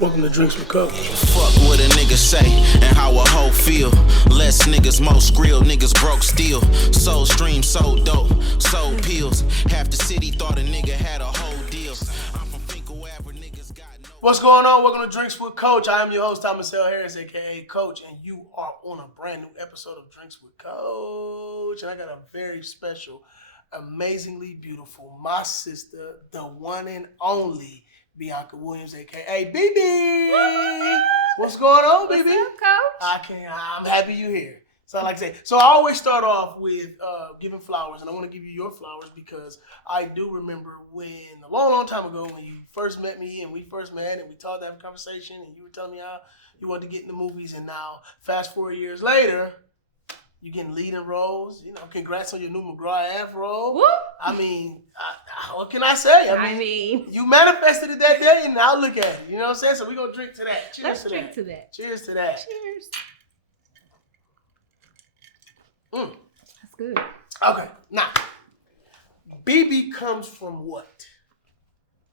Welcome to Drinks with Coach. Fuck what a nigga say and how a hoe feel. Less niggas, most real niggas broke still. Soul stream, so dope, sold pills. Half the city thought a nigga had a whole deal. I'm from Finkel Avenue, niggas got no. What's going on? Welcome to Drinks with Coach. I am your host, Thomas L. Harris, aka Coach, and you are on a brand new episode of Drinks with Coach. And I got a very special, amazingly beautiful, my sister, the one and only Bianca Williams, aka BB. What's going on, BB? What's up, Coach? I'm happy you're here. So I like to say. So I always start off with giving flowers, and I want to give you your flowers because I do remember when a long time ago when you first met me and we first met and we talked, have a conversation, and you were telling me how you wanted to get in the movies, and now fast forward years later, you getting leading roles. You know, congrats on your new McGraw role. Whoop. I mean, what can I say? I mean, you manifested it that day, and now look at it. You know what I'm saying? So we're going to drink to that. Cheers Let's to drink that. to that. Cheers to that. Cheers. Mm. That's good. Okay, now, BB comes from what?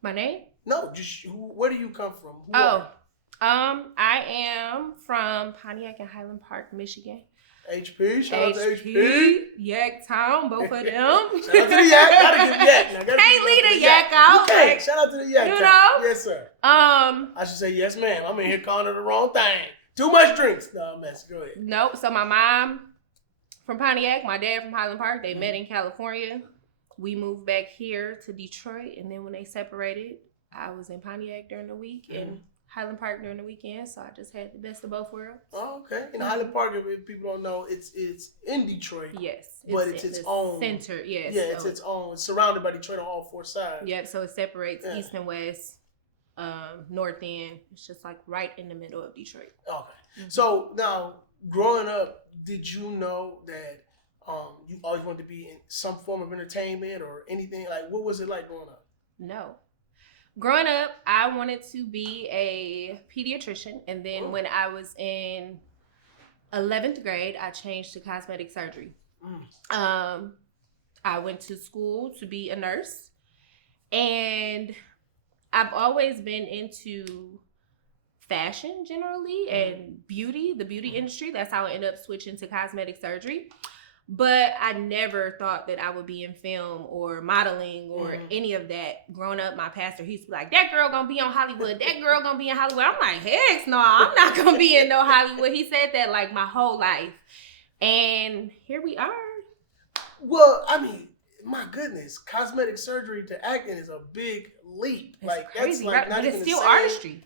My name? No, just where do you come from? Who Oh, are I am from Pontiac and Highland Park, Michigan. you? HP, shout out to HP. Yak Town, both of them. Shout out to the Yak. Gotta give Yak. Now, Can't leave the Yak out. You can't. Like, Shout out to the Yak. you Town. know? Yes, sir. Um, I should say yes, ma'am. I'm in here calling her the wrong thing. Too much drinks. No, I'm messing. Go ahead. nope. So my mom from Pontiac, my dad from Highland Park. They met in California. We moved back here to Detroit, and then when they separated, I was in Pontiac during the week and Highland Park during the weekend. So I just had the best of both worlds. Oh, okay. In Highland Park, if people don't know, it's in Detroit. Yes, But it's its own center. Yes, Yeah, it's its own. It's surrounded by Detroit on all four sides. Yep. So it separates Yeah. east and west, north end. It's just like right in the middle of Detroit. Okay. Mm-hmm. So now, growing up, did you know that you always wanted to be in some form of entertainment or anything? Like, what was it like growing up? No. Growing up, I wanted to be a pediatrician, and then when I was in 11th grade, I changed to cosmetic surgery. I went to school to be a nurse, and I've always been into fashion generally and beauty, the beauty industry. That's how I ended up switching to cosmetic surgery. But I never thought that I would be in film or modeling or any of that. Growing up, my pastor, he used to be like, that girl gonna be on Hollywood. That girl gonna be in Hollywood. I'm like, heck no, I'm not gonna be in no Hollywood. He said that like my whole life. And here we are. Well, I mean, my goodness, cosmetic surgery to acting is a big leap. It's like crazy, that's like right? not But even it's still the same. artistry.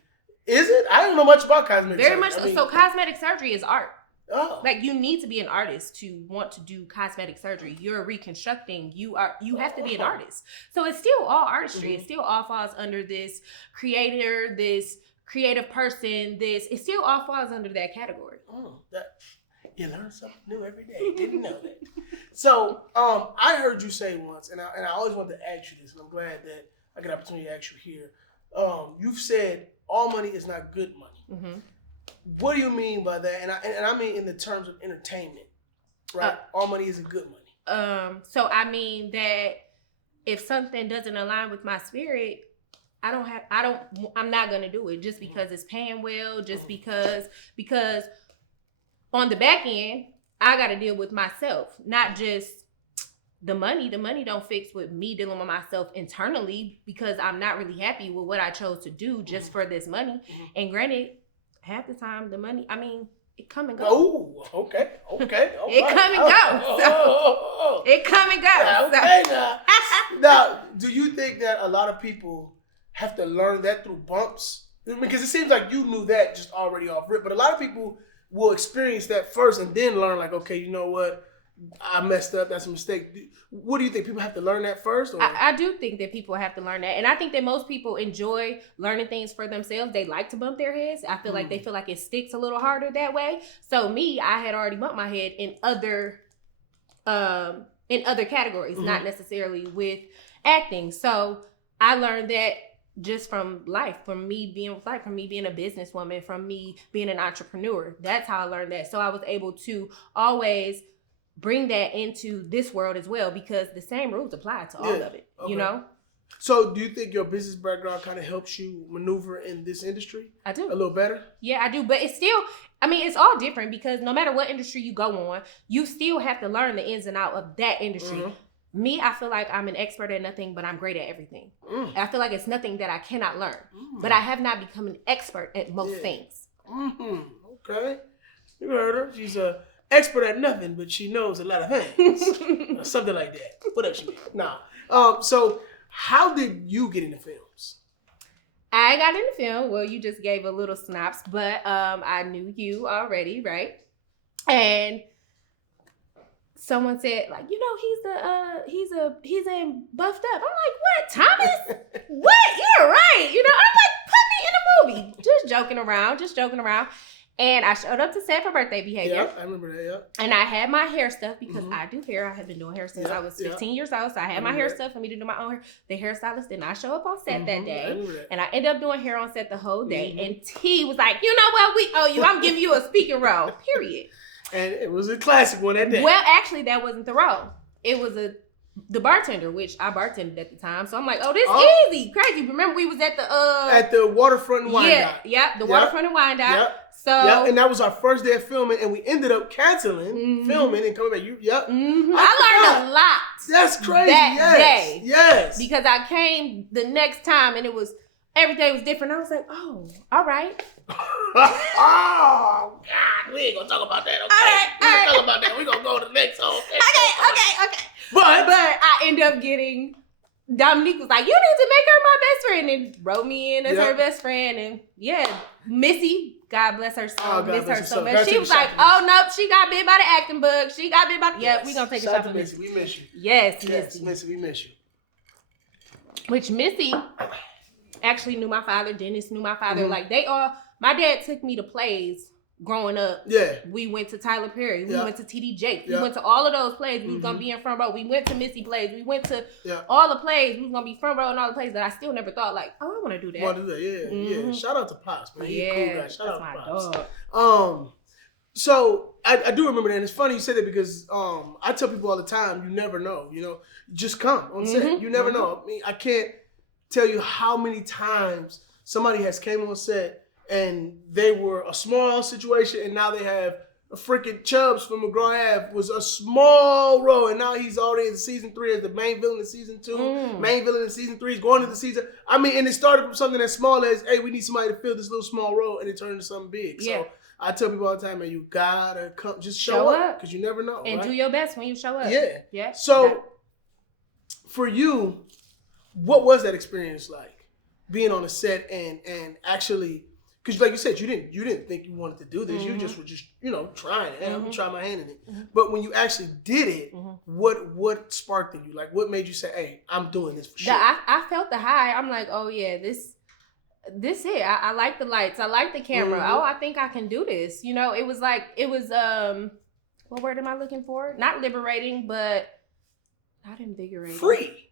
Is it? I don't know much about cosmetic Very surgery. much. I mean, So cosmetic surgery is art. Oh. Like you need to be an artist to want to do cosmetic surgery. You're reconstructing. You have to be an artist. So it's still all artistry. It still all falls under this creator, this creative person. It still all falls under that category. You learn something new every day. Didn't know that. So I heard you say once, and I always wanted to ask you this, and I'm glad that I get an opportunity to ask you here. You've said all money is not good money. Mm-hmm. What do you mean by that? And I mean in the terms of entertainment, right? All money isn't good money. So I mean that if something doesn't align with my spirit, I'm not gonna do it just because it's paying well, just because on the back end, I gotta deal with myself, not just the money. The money don't fix with me dealing with myself internally because I'm not really happy with what I chose to do just for this money. And granted, half the time the money, I mean, it come and go. Oh, okay. It come and go. It come and go. Okay, now, do you think that a lot of people have to learn that through bumps? Because it seems like you knew that just already off rip, but a lot of people will experience that first and then learn like, okay, you know what? I messed up. That's a mistake. What do you think? People have to learn that first? Or? I do think that people have to learn that. And I think that most people enjoy learning things for themselves. They like to bump their heads. I feel like they feel like it sticks a little harder that way. So me, I had already bumped my head in other categories, not necessarily with acting. So I learned that just from life, from me being with life, from me being a businesswoman, from me being an entrepreneur. That's how I learned that. So I was able to always bring that into this world as well, because the same rules apply to all of it, you know? So do you think your business background kind of helps you maneuver in this industry? I do. A little better? Yeah, I do. But it's still, I mean, it's all different because no matter what industry you go on, you still have to learn the ins and outs of that industry. Mm-hmm. Me, I feel like I'm an expert at nothing, but I'm great at everything. I feel like it's nothing that I cannot learn. But I have not become an expert at most things. Okay. You heard her. She's an expert at nothing, but she knows a lot of things. Something like that. What else you mean? Nah. So how did you get into films? I got into film. Well, you just gave a little synopsis, but I knew you already, right? And someone said, like, you know, he's in Buffed Up. I'm like, what, Thomas? What? You're right. You know, I'm like, put me in a movie. Just joking around. And I showed up to set for birthday behavior. Yeah, I remember that, yeah. And I had my hair stuff because I do hair. I have been doing hair since I was 15 years old. So I had my hair stuff for me to do my own hair. The hairstylist did not show up on set that day. And I ended up doing hair on set the whole day. And T was like, you know what? We owe you. I'm giving you a speaking role, period. And it was a classic one that day. Well, actually, that wasn't the role. It was the bartender, which I bartended at the time. So I'm like, oh, this easy. Crazy. Remember we was at the waterfront and wine dock. The waterfront and wine dock. Yep. So and that was our first day of filming, and we ended up canceling filming and coming back. I learned a lot. That's crazy. That day. Yes. Because I came the next time and every day was different. I was like, oh, all right. Oh, God. We ain't going to talk about that, okay? We ain't going to talk about that. We're going to go to the next one. Okay. But I end up getting, Dominique was like, you need to make her my best friend, and wrote me in as her best friend. And Missy, God bless her soul, miss her so much. She was like, oh, no, she got bit by the acting bug. She got bit by the, we're going to take a shot for Missy. We miss you. Yes, Missy, we miss you. Which Missy actually knew my father. Dennis knew my father. Like, my dad took me to plays growing up. Yeah. We went to Tyler Perry. We went to TD Jakes. We went to all of those plays. We was going to be in front row. We went to Missy plays. We went to all the plays. We was going to be front row in all the plays that I still never thought, like, oh, I want to do that. Yeah. Shout out to Pops, man. He's a cool guy. Shout out to Pops. Dog. So I do remember that. And it's funny you said that because I tell people all the time, you never know. You know, just come on set. You never know. I mean, I can't tell you how many times somebody has came on set and they were a small situation, and now they have a freaking Chubbs from McGraw Ave was a small role, and now he's already in season 3 as the main villain in season 2. Main villain in season 3 is going into season. I mean, and it started from something as small as, hey, we need somebody to fill this little small role, and it turned into something big. So I tell people all the time, man, you gotta come, just show up because you never know, and do your best when you show up. Yeah. So for you, what was that experience like, being on a set and actually? Because like you said, you didn't think you wanted to do this. You just were trying it. Let me try my hand in it. But when you actually did it, what sparked in you? Like, what made you say, hey, I'm doing this for sure? I felt the high. I'm like, oh yeah, this it. I like the lights. I like the camera. Oh, I think I can do this. You know, it was what word am I looking for? Not liberating, but not invigorating. Free.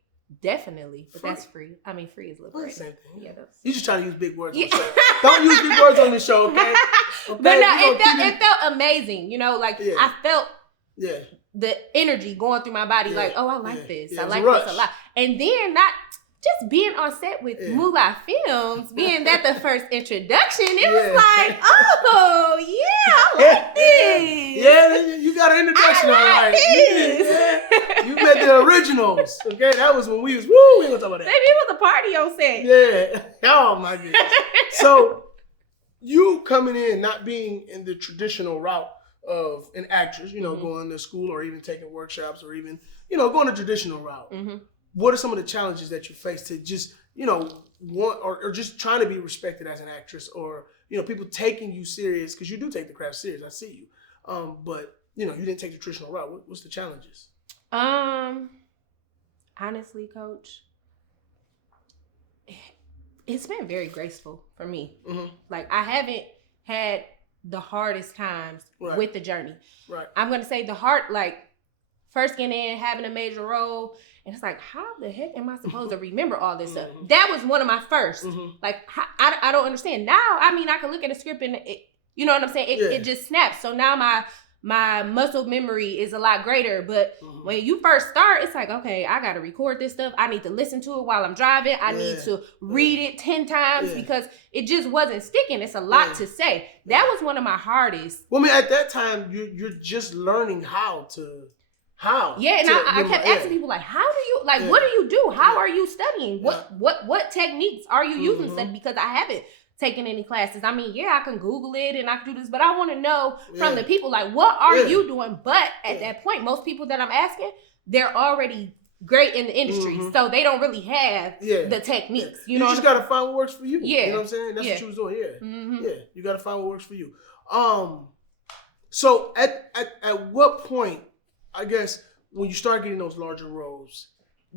Definitely, but that's free. I mean, free is liberating. Same thing. Yeah, you just trying to use big words on the show. Don't use big words on the show, okay? But no, it felt amazing. You know, like I felt the energy going through my body. Like, oh, I like this. I like this a lot. And then not just being on set with Moolah Films, being that the first introduction, it was like, oh yeah, I like this. Yeah, you got an introduction, all right. You met the originals. Okay, that was when we was we ain't gonna talk about that. Baby, it was a party on set. Yeah. Oh my goodness. So you coming in, not being in the traditional route of an actress, going to school or even taking workshops or even, going the traditional route. What are some of the challenges that you face to just, want or just trying to be respected as an actress, or, people taking you serious, because you do take the craft serious, I see you. But, you didn't take the traditional route. What's the challenges? Honestly, Coach, it's been very graceful for me. Like, I haven't had the hardest times with the journey. Right. I'm going to say the hard, like, first getting in, having a major role, and it's like, how the heck am I supposed to remember all this stuff? That was one of my first. Like, I don't understand. Now, I mean, I can look at a script and, it, you know what I'm saying? It just snaps. So now my muscle memory is a lot greater. But when you first start, it's like, okay, I got to record this stuff. I need to listen to it while I'm driving. I need to read it 10 times because it just wasn't sticking. It's a lot to say. That was one of my hardest. Well, I mean, at that time, you're just learning how. Yeah, and I kept asking people, like, how do you, like, what do you do? How are you studying? What techniques are you using to study? Because I haven't taking any classes. I mean, I can Google it and I can do this, but I want to know from the people, like, what are you doing? But at that point, most people that I'm asking, they're already great in the industry, so they don't really have the techniques. You know, just gotta find what works for you. Yeah, you know what I'm saying? That's what you was doing. Yeah, you gotta find what works for you. So at what point, I guess, when you start getting those larger roles,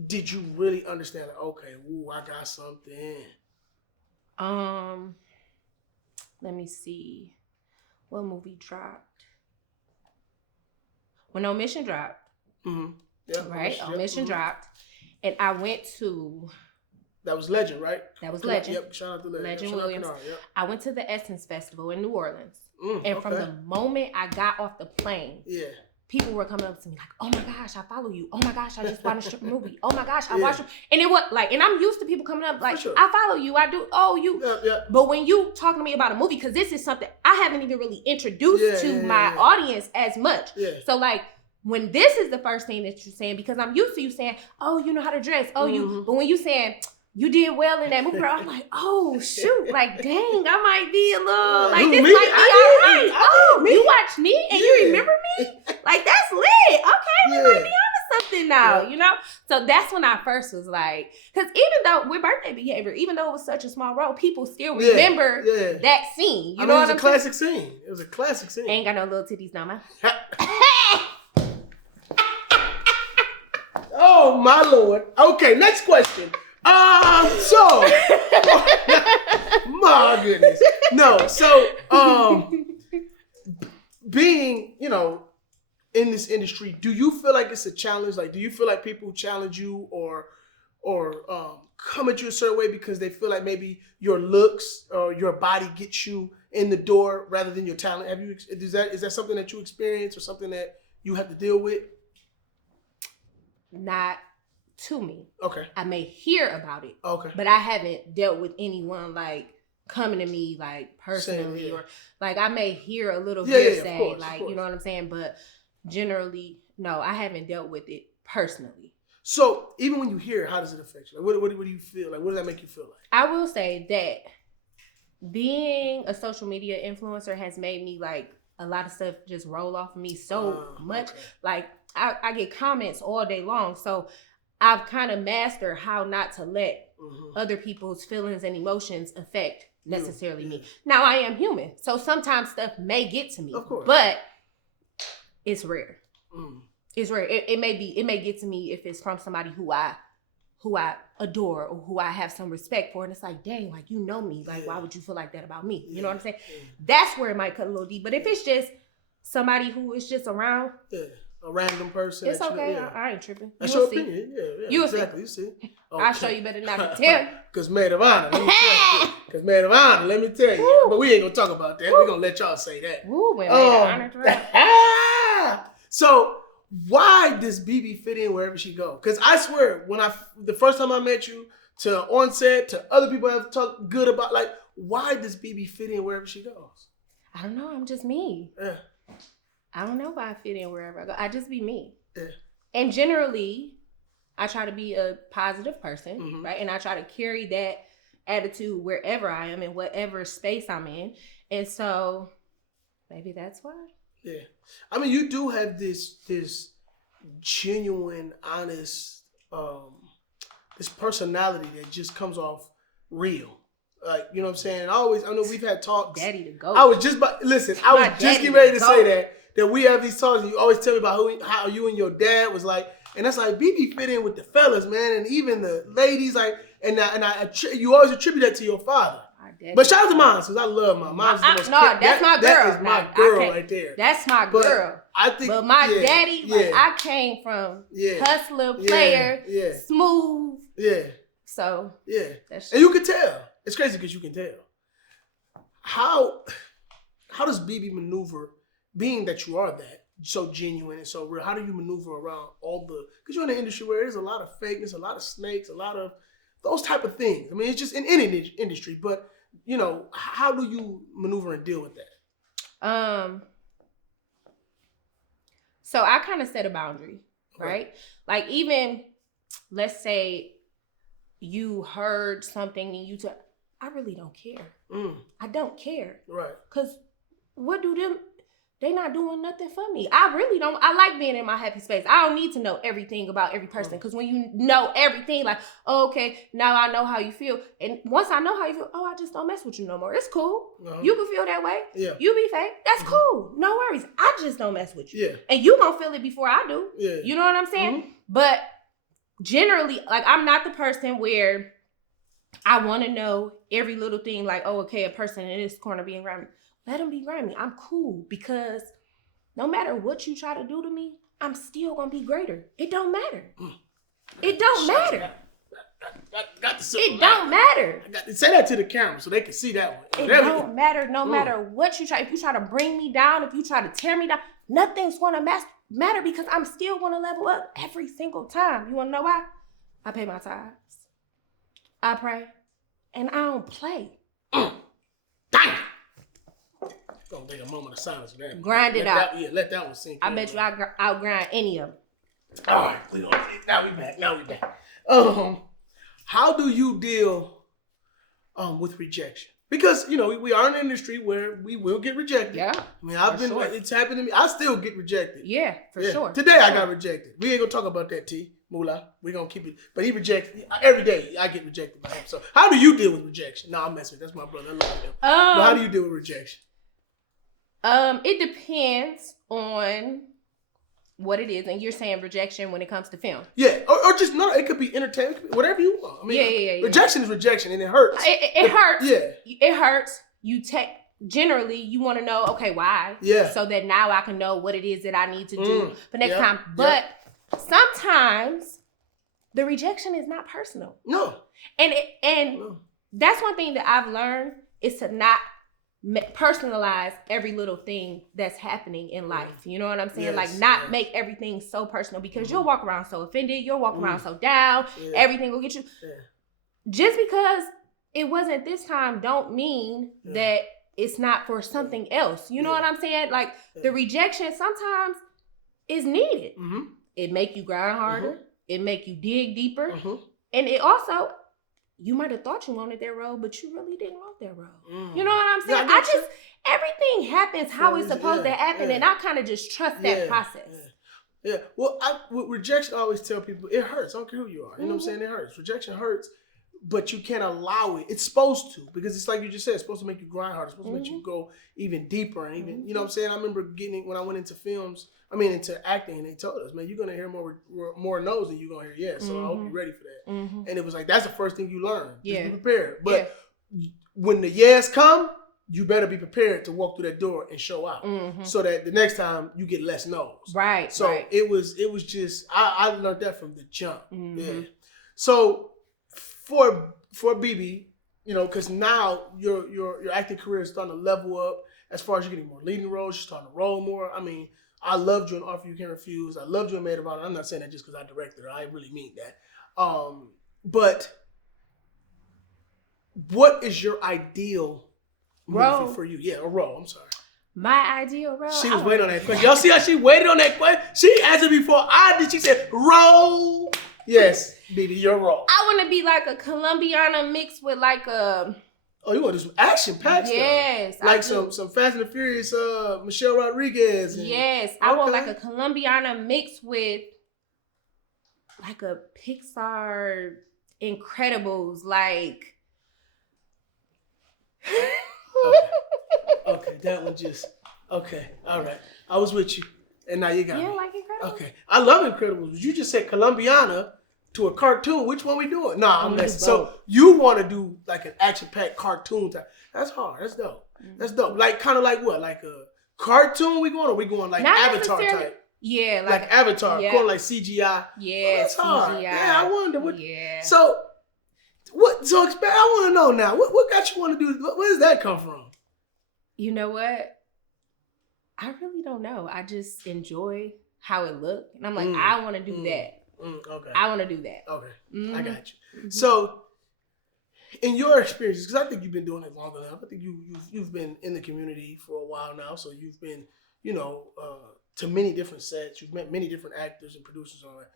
did you really understand? Like, okay, I got something. Let me see. What movie dropped? When Omission dropped. Yeah. Right? Omission dropped. And I went to... That was Legend, right? That was Legend. Yep, shout out to Legend. Legend Williams. I went to the Essence Festival in New Orleans. And from the moment I got off the plane... people were coming up to me like, oh my gosh, I follow you. Oh my gosh, I just watched a movie. Oh my gosh, I watched it. And it was like, and I'm used to people coming up like, I follow you. I do. Oh, you. But when you talking to me about a movie, because this is something I haven't even really introduced to my audience as much. So like, when this is the first thing that you're saying, because I'm used to you saying, oh, you know how to dress. Oh, you. But when you saying, you did well in that movie, I'm like, oh, shoot. Like, dang, I might be a little, like, this might be all right. Oh, you watch me and you remember me? Like, that's lit. Okay, we might be onto something now, you know? So that's when I first was like, because even though with Birthday Behavior, even though it was such a small role, people still remember that scene. You know what I'm saying? It was a classic scene. It was a classic scene. Ain't got no little titties no more. Oh, my Lord. Okay, next question. So, my goodness. No, so, being, in this industry, do you feel like it's a challenge? Like, do you feel like people challenge you or come at you a certain way because they feel like maybe your looks or your body gets you in the door rather than your talent? Is that something that you experience or something that you have to deal with? Not to me. Okay. I may hear about it. Okay. But I haven't dealt with anyone like coming to me like personally or like I may hear a little hearsay, you know what I'm saying? But generally, no, I haven't dealt with it personally. So even when you hear it, how does it affect you? Like, what do you feel? Like, what does that make you feel like? I will say that being a social media influencer has made me like a lot of stuff just roll off of me so much. Okay. Like I get comments all day long. So I've kind of mastered how not to let other people's feelings and emotions affect necessarily me. Now I am human. So sometimes stuff may get to me. Of course. But it's rare. It's rare. It may get to me if it's from somebody who I adore or who I have some respect for. And it's like, dang, like, you know me. Like, why would you feel like that about me? You know what I'm saying? That's where it might cut a little deep. But if it's just somebody who is just around. A random person. It's okay. I ain't tripping. That's your opinion. You exactly. You see. Okay. I'll show you better not to tell you. Because maid of honor. Let me tell you. Woo. But we ain't going to talk about that. We're going to let y'all say that. Woo, maid of honor. So, why does BB fit in wherever she goes? Because I swear, the first time I met you, to on set, to other people have talked good about, like, why does BB fit in wherever she goes? I don't know. I'm just me. Yeah. I don't know if I fit in wherever I go. I just be me. Yeah. And generally, I try to be a positive person, right? And I try to carry that attitude wherever I am in whatever space I'm in. And so maybe that's why. Yeah. I mean, you do have this genuine, honest, this personality that just comes off real. Like, you know what I'm saying? I know we've had talks. Daddy to go. I was just getting ready to say that we have these talks and you always tell me about how you and your dad was like, and that's like, BB fit in with the fellas, man, and even the ladies, like, you always attribute that to your father. But shout out to mom, because I love mom. Mom's the most that's my girl. That is my girl right there. That's my girl. But my daddy, like, I came from hustler, player, smooth. Yeah. So and you can tell. It's crazy because you can tell. How does BB maneuver being that you are that so genuine and so real, how do you maneuver around all the? Because you're in an industry where there's a lot of fakeness, a lot of snakes, a lot of those type of things. I mean, it's just in any industry, but you know, how do you maneuver and deal with that? So I kind of set a boundary, right? Like even, let's say you heard something and you took, I really don't care. I don't care. Right. Because what do them, they not doing nothing for me. I really don't, I like being in my happy space. I don't need to know everything about every person. Because when you know everything, like, oh, okay, now I know how you feel. And once I know how you feel, oh, I just don't mess with you no more. It's cool. You can feel that way. Yeah. You be fake. That's cool. No worries. I just don't mess with you. Yeah. And you gonna feel it before I do. Yeah. You know what I'm saying? But generally, like, I'm not the person where I want to know every little thing, like, oh, okay, a person in this corner being grimy. Let them be grimy. I'm cool, because no matter what you try to do to me, I'm still going to be greater. It don't matter. It don't matter. It don't matter. Say that to the camera so they can see that one. It don't matter no matter what you try. If you try to bring me down, if you try to tear me down, nothing's going to matter, because I'm still going to level up every single time. You want to know why? I pay my tithes. I pray. And I don't play. Damn. Gonna take a moment of silence for that. Grind it out. Let that one sink in. I bet you I'll grind any of them. All right, now we back. How do you deal with rejection? Because, you know, we are in an industry where we will get rejected. Yeah. I mean, it's happened to me. I still get rejected. Yeah, for sure. Today I got rejected. We ain't gonna talk about that, T. Moolah. We're gonna keep it. But he rejected every day. I get rejected by him. So how do you deal with rejection? No, I'm messing with. That's my brother. I love him. But how do you deal with rejection? It depends on what it is, and you're saying rejection when it comes to film. Yeah, or just no. It could be entertainment, it could be whatever you want. I mean, yeah. Rejection is rejection, and it hurts. It hurts. Yeah, it hurts. Generally, you want to know, okay, why? Yeah. So that now I can know what it is that I need to do for next time. But sometimes the rejection is not personal. No. And that's one thing that I've learned, is to not personalize every little thing that's happening in life. You know what I'm saying? Make everything so personal, because you'll walk around so offended, you'll walk around so down, everything will get you. Just because it wasn't this time don't mean that it's not for something else. You know what I'm saying? Like the rejection sometimes is needed. It make you grind harder. It make you dig deeper. And it also, you might have thought you wanted that road, but you really didn't want that road. You know what I'm saying? Everything happens how it's supposed to happen, and I kind of just trust that process. Yeah. Well, with rejection, I always tell people, it hurts. I don't care who you are. You know what I'm saying? It hurts. Rejection hurts, but you can't allow it. It's supposed to, because it's like you just said, it's supposed to make you grind harder. It's supposed to make you go even deeper, and even, you know what I'm saying? I remember when I went into into acting, and they told us, man, you're going to hear more no's than you're going to hear yes. So I hope you're ready for that. And it was like, that's the first thing you learn. Just be prepared. But when the yes come, you better be prepared to walk through that door and show out, so that the next time you get less no's. Right. So it was just, I learned that from the jump. Yeah. So for BB, you know, because now your acting career is starting to level up as far as you're getting more leading roles, you're starting to roll more. I mean, I loved you in Offer You Can't Refuse. I loved you in Maid of Honor. I'm not saying that just because I directed her. I really mean that. But what is your ideal movie for you? Yeah, a role. I'm sorry. My ideal role? She was waiting on that question. Y'all see how she waited on that question? She answered before I did. She said, role. Yes, BB, your role. I want to be like a Colombiana mixed with like a... Oh, you want to do some action-packed stuff? Yes. Like some Fast and the Furious, Michelle Rodriguez. Yes. I want like a Colombiana mixed with like a Pixar Incredibles, like... Okay, that one just... Okay, all right. I was with you, and now you got me. You like Incredibles? Okay. I love Incredibles, but you just said Colombiana to a cartoon. Which one we doing? Nah, I'm messing. So you want to do like an action-packed cartoon type. That's hard. That's dope. That's dope. Like, kind of like what? Like a cartoon we going, or we going like not Avatar type? Yeah. Like Avatar, going like CGI. Yeah, that's hard. CGI. Yeah, I wonder what. Yeah. So, what? So, I want to know now. What got you want to do? Where does that come from? You know what? I really don't know. I just enjoy how it looked. And I'm like, I want to do that. Okay. I want to do that. Okay. Mm-hmm. I got you. Mm-hmm. So, in your experiences, because I think you've been doing it long enough. I think you've been in the community for a while now. So you've been, to many different sets. You've met many different actors and producers on it.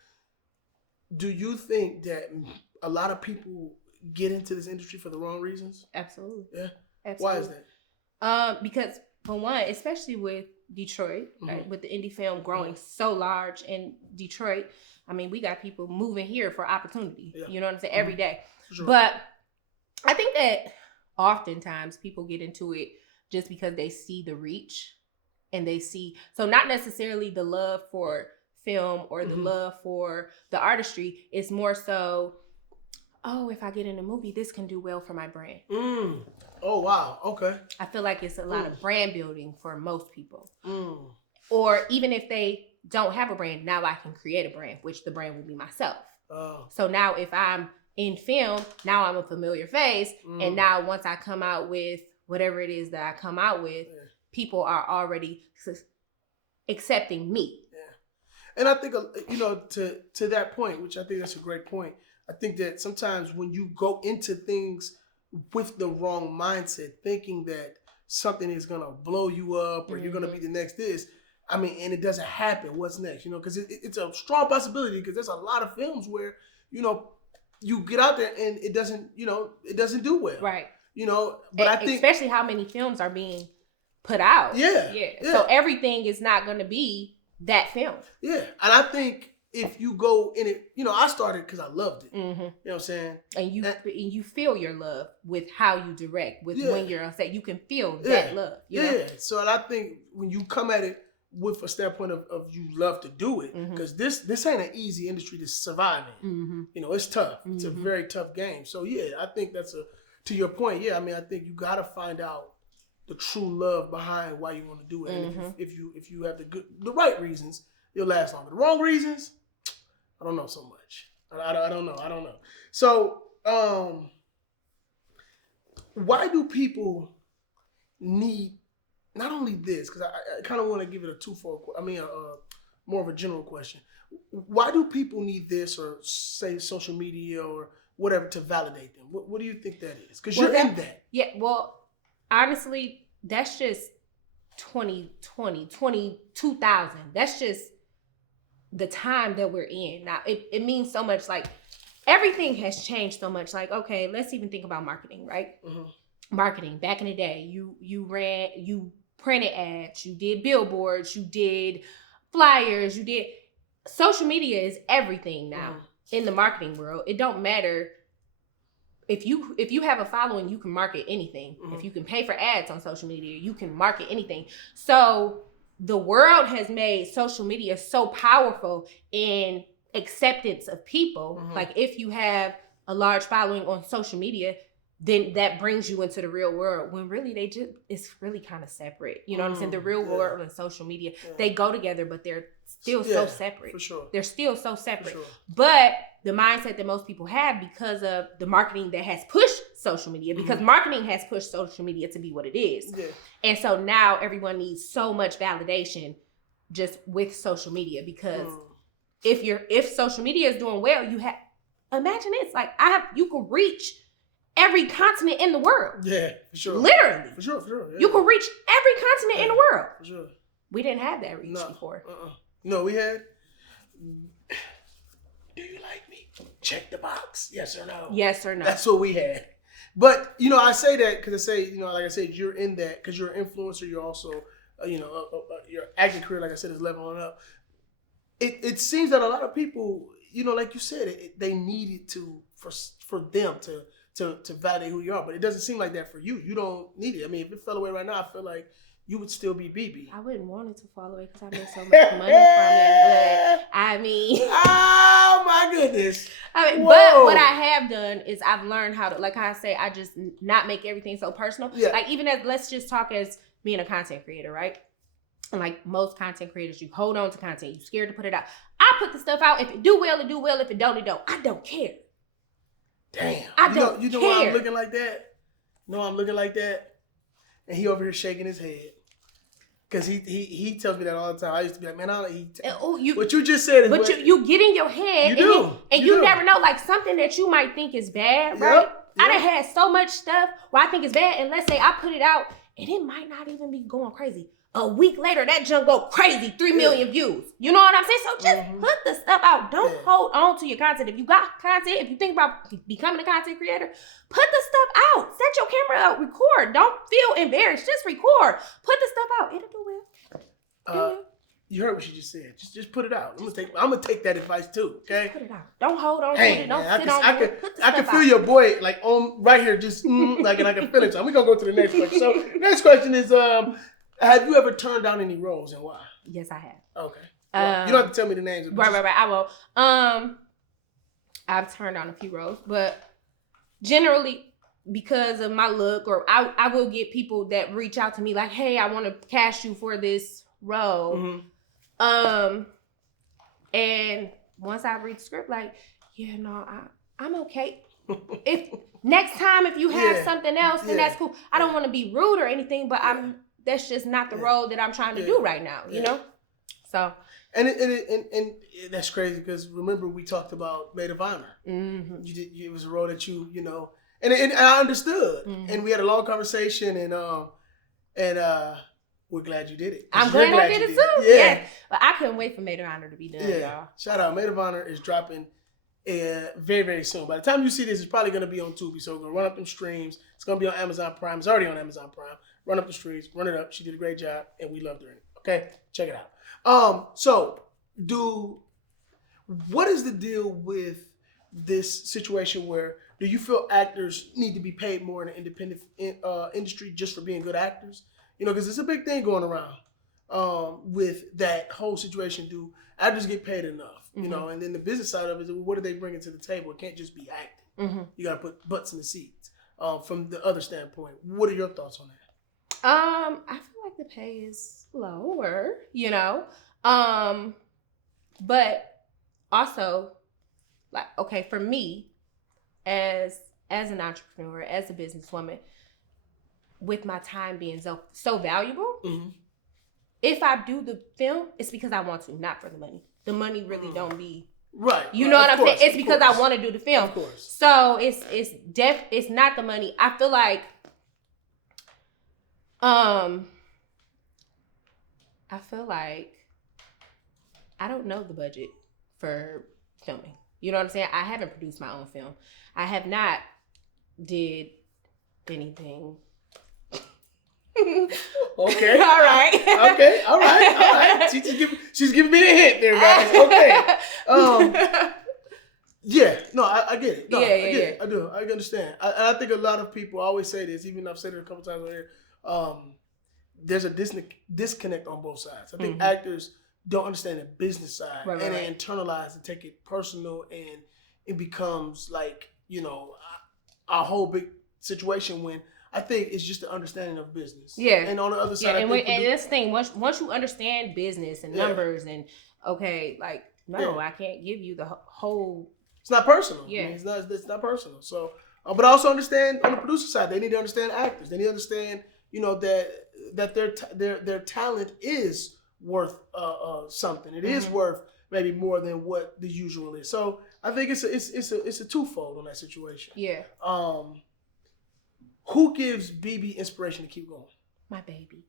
Do you think that a lot of people get into this industry for the wrong reasons? Absolutely. Yeah. Absolutely. Why is that? Because for one, especially with Detroit, right, with the indie film growing so large in Detroit, I mean, we got people moving here for opportunity. Yeah. You know what I'm saying? Every day. Sure. But I think that oftentimes people get into it just because they see the reach and they see, so not necessarily the love for film or the love for the artistry. It's more so, oh, if I get in a movie, this can do well for my brand. Oh, wow. Okay. I feel like it's a lot of brand building for most people. Or even if they don't have a brand, now I can create a brand, which the brand will be myself. So now if I'm in film, now I'm a familiar face. And now once I come out with whatever it is that I come out with, people are already accepting me. Yeah. And I think, to that point, which I think that's a great point, I think that sometimes when you go into things with the wrong mindset, thinking that something is going to blow you up or you're going to be the next this, I mean, and it doesn't happen, what's next? Because it's a strong possibility, because there's a lot of films where, you get out there and it doesn't, it doesn't do well. Right. But I think... Especially how many films are being put out. Yeah. So everything is not going to be that film. Yeah. And I think if you go in it, I started because I loved it. You know what I'm saying? And you feel your love with how you direct, with when you're on set. You can feel that love. You know? So and I think when you come at it with a standpoint of you love to do it, because this ain't an easy industry to survive in. It's tough. It's a very tough game. So I think that's to your point. I mean, I think you got to find out the true love behind why you want to do it. And if you have the right reasons, you'll last longer. The wrong reasons, I don't know so much. I don't know. So, why do people need not only this? Because I kind of want to give it a twofold. More of a general question. Why do people need this, or say social media or whatever, to validate them? What do you think that is? Because you're in that. Yeah. Well, honestly, that's just 2020, 2000. That's just the time that we're in. Now, it means so much. Like, everything has changed so much. Like, okay, let's even think about marketing, right? Marketing, back in the day, you printed ads, you did billboards, you did flyers, social media is everything now in the marketing world. It don't matter. If you have a following, you can market anything. If you can pay for ads on social media, you can market anything. So the world has made social media so powerful in acceptance of people. Like, if you have a large following on social media, then that brings you into the real world, when really it's really kind of separate. You know what I'm saying? The real world and social media, they go together, but they're still so separate. For sure. They're still so separate. For sure. But the mindset that most people have, because of the marketing that has pushed social media, because marketing has pushed social media to be what it is. Yeah. And so now everyone needs so much validation just with social media, because if social media is doing well, imagine it's like you can reach every continent in the world. Yeah, for sure. Literally. For sure. Yeah. You can reach every continent in the world. For sure. We didn't have that reach before. No, we had... Do you like me? Check the box. Yes or no? Yes or no. That's what we had. But, I say that because I say, like I said, you're in that because you're an influencer. You're also, your acting career, like I said, is leveling up. It seems that a lot of people, like you said, they need it for them to validate who you are. But it doesn't seem like that for you. You don't need it. I mean, if it fell away right now, I feel like you would still be BB. I wouldn't want it to fall away because I made so much money from it. But I mean, oh my goodness. But what I have done is I've learned how to, like I say, I just not make everything so personal. Yeah. Like, even let's just talk as being a content creator, right? And like most content creators, you hold on to content. You're scared to put it out. I put the stuff out. If it do well, it do well. If it don't, it don't. I don't care. Damn. I don't care. You know why I'm looking like that? No, I'm looking like that. And he over here shaking his head. Because he tells me that all the time. I used to be like, man, you, what you just said is but you get in your head, and you never know, like something that you might think is bad, right? I done had so much stuff where I think it's bad, and let's say I put it out, and it might not even be going crazy. A week later, that junk go crazy, 3 million views. You know what I'm saying? So just put the stuff out. Don't hold on to your content. If you got content, if you think about becoming a content creator, put the stuff out. Set your camera up, record. Don't feel embarrassed. Just record. Put the stuff out. It'll do well. You heard what she just said. Just put it out. I'm gonna take that advice too. Okay. Just put it out. Don't hold on to it. Don't sit on it. Put the stuff out. I can feel your boy like on right here, just like, and I can feel it. So we're gonna go to the next question. So next question is have you ever turned down any roles and why? Yes, I have. Okay. Well, you don't have to tell me the names. Right. I will. I've turned down a few roles, but generally because of my look, or I will get people that reach out to me like, "Hey, I want to cast you for this role." And once I read the script, like, yeah, no, I'm okay. If next time if you have something else, then that's cool. I don't want to be rude or anything, but that's just not the role that I'm trying to do right now, you know? So. And that's crazy because remember we talked about Maid of Honor. Mm-hmm. It was a role that you know, and I understood. Mm-hmm. And we had a long conversation and we're glad you did it. I'm glad I did it too. Yeah. But I couldn't wait for Maid of Honor to be done, y'all. Shout out. Maid of Honor is dropping very, very soon. By the time you see this, it's probably going to be on Tubi. So we're going to run up them streams. It's going to be on Amazon Prime. It's already on Amazon Prime. Run up the streets, run it up. She did a great job, and we loved her in it. Okay? Check it out. So what is the deal with this situation where do you feel actors need to be paid more in the independent industry just for being good actors? You know, because it's a big thing going around with that whole situation. Do actors get paid enough? You know, and then the business side of it is, what are they bringing to the table? It can't just be acting. You got to put butts in the seats. From the other standpoint, what are your thoughts on that? I feel like the pay is lower, you know, but also, like, okay, for me, as an entrepreneur, as a businesswoman, with my time being so valuable, if I do the film, it's because I want to, not for the money. The money really don't be right. You know what I'm saying? It's because I want to do the film. Of course. So it's not the money. I feel like I don't know the budget for filming. You know what I'm saying? I haven't produced my own film. I have not did anything. Okay. All right. Okay. All right. She's giving me a hint there, guys. Okay. Yeah. No, I get it. No, I get it. I do. I understand. I think a lot of people always say this, even I've said it a couple times on here. There's a disconnect on both sides. I think actors don't understand the business side, they internalize and take it personal, and it becomes like, you know, a whole big situation when I think it's just the understanding of business. Yeah. And on the other side, and this thing, once you understand business and numbers and I can't give you the whole. It's not personal. Yeah. I mean, it's not personal. So, but I also understand on the producer side, they need to understand actors. They need to understand, you know, that their talent is worth something. It is worth maybe more than what the usual is. So I think it's a twofold on that situation. Yeah. Who gives BB inspiration to keep going? My baby.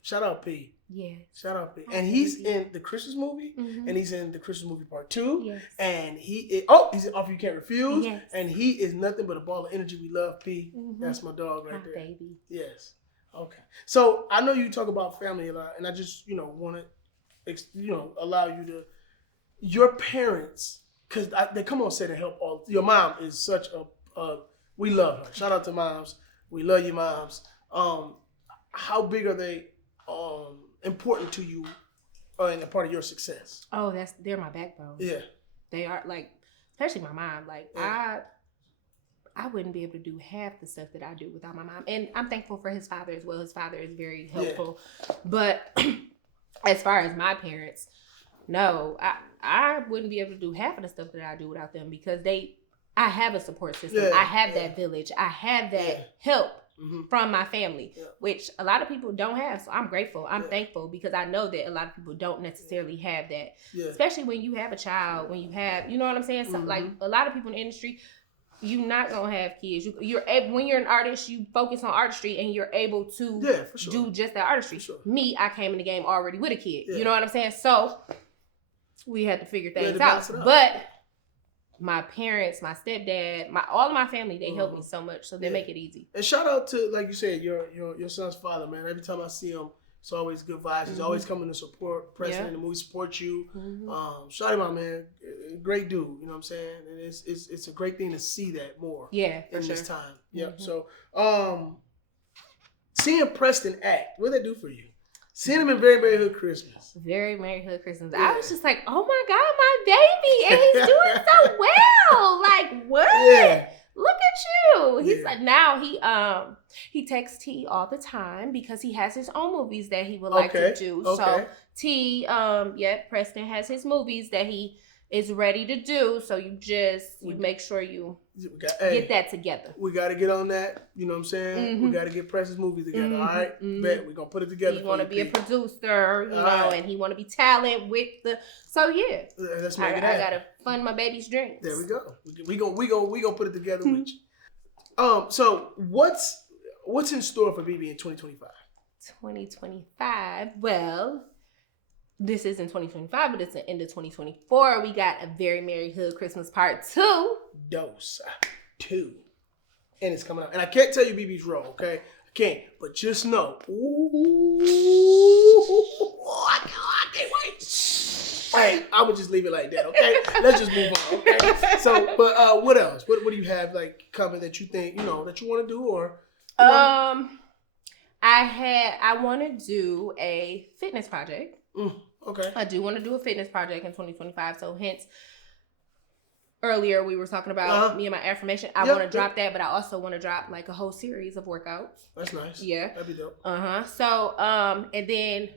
Shout out P. Yes. Shout out P. And he's in the Christmas movie, and he's in the Christmas movie Part 2. Yes. And he's in Offer You Can't Refuse. Yes. And he is nothing but a ball of energy. We love P. That's my dog right there. Baby. Yes. Okay. So I know you talk about family a lot, and I just, you know, want to, allow you to, your parents, because they come on set and help all. Your mom is such a we love her. Shout out to moms. We love you, moms. How big are they important to you and a part of your success? Oh, they're my backbone. Yeah. They are, like, especially my mom. Like, I wouldn't be able to do half the stuff that I do without my mom. And I'm thankful for his father as well. His father is very helpful. Yeah. But as far as my parents, no, I wouldn't be able to do half of the stuff that I do without them because I have a support system. Yeah. I have that village. I have that help from my family, Yeah. which a lot of people don't have. So I'm grateful. I'm Yeah. thankful because I know that a lot of people don't necessarily have that. Yeah. Especially when you have a child, when you have, you know what I'm saying? So, like a lot of people in the industry, you're not gonna have kids. You're able, when you're an artist, you focus on artistry and you're able to for sure. do just that artistry. For sure. Me, I came in the game already with a kid. Yeah. You know what I'm saying? So we had to figure things balance out. it out. But my parents, my stepdad, all of my family, they help me so much, so they make it easy. And shout out to, like you said, your son's father, man. Every time I see him, it's always good vibes. He's always coming to support Preston in the movie, support you. Shout him out, man. Great dude, you know what I'm saying? And it's a great thing to see that more. Yeah, for in sure. this time. Yep. So, seeing Preston act, what did that do for you? Seeing him in Very Merry Hood Christmas. Very Merry Hood Christmas. Yeah. I was just like, oh my God, my baby. And he's doing so well. Like, what? Yeah. Look at you. He's Yeah. like, now he texts T all the time because he has his own movies that he would like to do. So T, Preston has his movies that he is ready to do. So you make sure you get that together. We got to get on that. You know what I'm saying? We got to get Preston's movies together. All right? Bet. We're going to put it together. He want to be a producer, you know, and he want to be talent with the. So yeah. Let's make it happen. I got to fund my baby's dreams. There we go. We gonna put it together with you. So what's in store for BB in 2025? 2025. Well, this isn't 2025, but it's the end of 2024. We got a Very Merry Hood Christmas Part 2. Dose 2. And it's coming out. And I can't tell you BB's role, okay? I can't. But just know. Ooh, I can't wait. Hey, I would just leave it like that, okay? Let's just move on, okay? So, but what else? What do you have, like, coming that you think, that you want to do, or? I want to do a fitness project. Okay. I do want to do a fitness project in 2025. So hence, earlier we were talking about me and my affirmation. I want to drop that, but I also want to drop like a whole series of workouts. That's nice. Yeah. That'd be dope. So, and then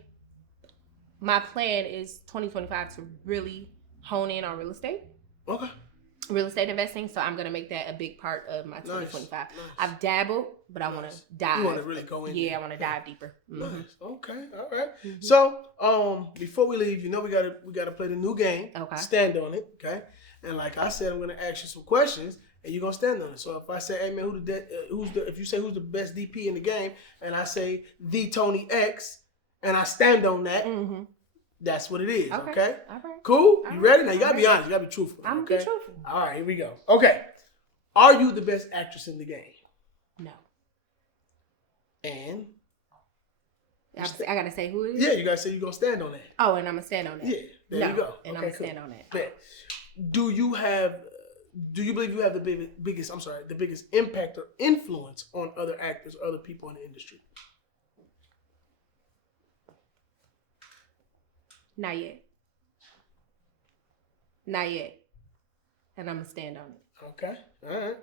my plan is 2025 to really hone in on real estate. Okay. Real estate investing, so I'm going to make that a big part of my 2025. Nice. I've dabbled, but I want to dive. You want to really go in? Yeah, I want to dive deeper. Nice. Okay. All right. So, before we leave, we gotta play the new game. Okay. Stand on it. Okay. And like I said, I'm gonna ask you some questions, and you're gonna stand on it. So if I say, "Hey man, if you say who's the best DP in the game," and I say the Tony X, and I stand on that. That's what it is, okay? All right. Cool? You ready? Now, you got to be honest. You got to be truthful. I'm okay? be truthful. All right, here we go. Okay. Are you the best actress in the game? No. And? I got to say who it is? Yeah, you got to say you're going to stand on that. Oh, and I'm going to stand on that. Yeah, there you go. And I'm going to stand on that. Bet. Do you believe you have the biggest impact or influence on other actors or other people in the industry? Not yet. And I'm going to stand on it. Okay. All right.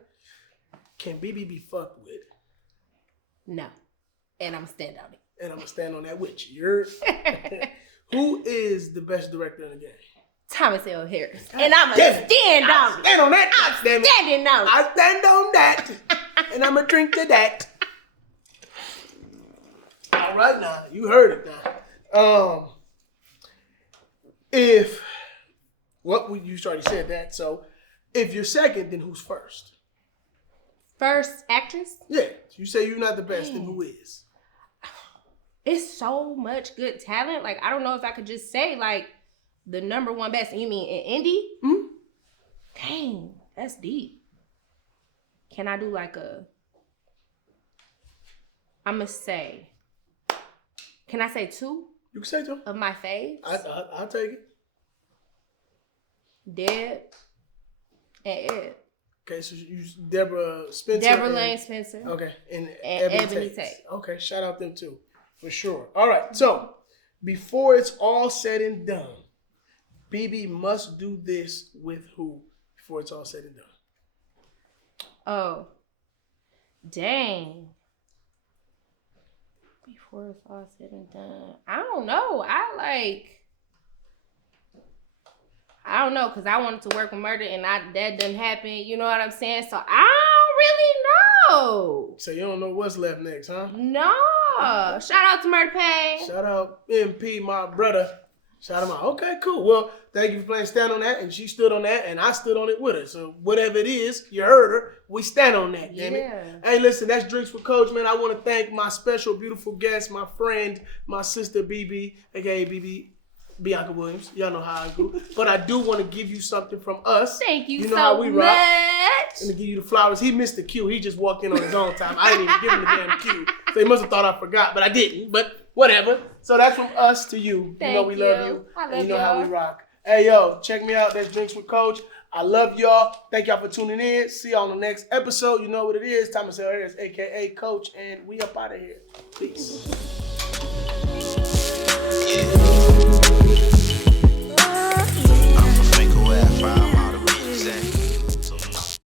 Can BB be fucked with? No. And I'm going to stand on it. And I'm going to stand on that with you. Who is the best director in the game? Thomas L. Harris. And I'm going to stand on it. Stand on that. I'm standing on it. I stand on that. And I'm going to drink to that. All right now. You heard it now. You already said that. So, if you're second, then who's first? First actress? Yeah. You say you're not the best, then who is? It's so much good talent. Like, I don't know if I could just say, like, the number one best. You mean in indie? Mm-hmm. Dang, that's deep. Can I do like I'm going to say, can I say two? You can say two. Of my faves? I'll take it. Deb and Ed. Okay, so you Deborah Spencer. Deborah Lane Spencer. Okay, and Ebony Tate. Okay, shout out them too, for sure. All right, so before it's all said and done, BB must do this with who before it's all said and done? Oh, dang. Before it's all said and done. I don't know. I don't know, because I wanted to work with Murder and that didn't happen. You know what I'm saying? So I don't really No. So you don't know what's left next, huh? No. Shout out to Murder Pain. Shout out MP, my brother. Shout him out. Okay, cool. Well, thank you for playing Stand on That, and she stood on that, and I stood on it with her. So whatever it is, you heard her. We stand on that, damn it. Hey, listen, that's Drinks with Coach, man. I want to thank my special, beautiful guest, my friend, my sister, BB, aka BB, Bianca Williams. Y'all know how I do. But I do want to give you something from us. Thank you, You know so how we rock. much. And to give you the flowers. He missed the cue. He just walked in on his own time. I didn't even give him the damn cue. So he must have thought I forgot, but I didn't. But whatever. So that's from us to you. Thank you know we love you. I love and you know y'all. how we rock. Hey, yo, check me out. That's Drinks with Coach. I love y'all. Thank y'all for tuning in. See y'all on the next episode. You know what it is. Thomas Harris, a.k.a. Coach. And we up out of here. Peace.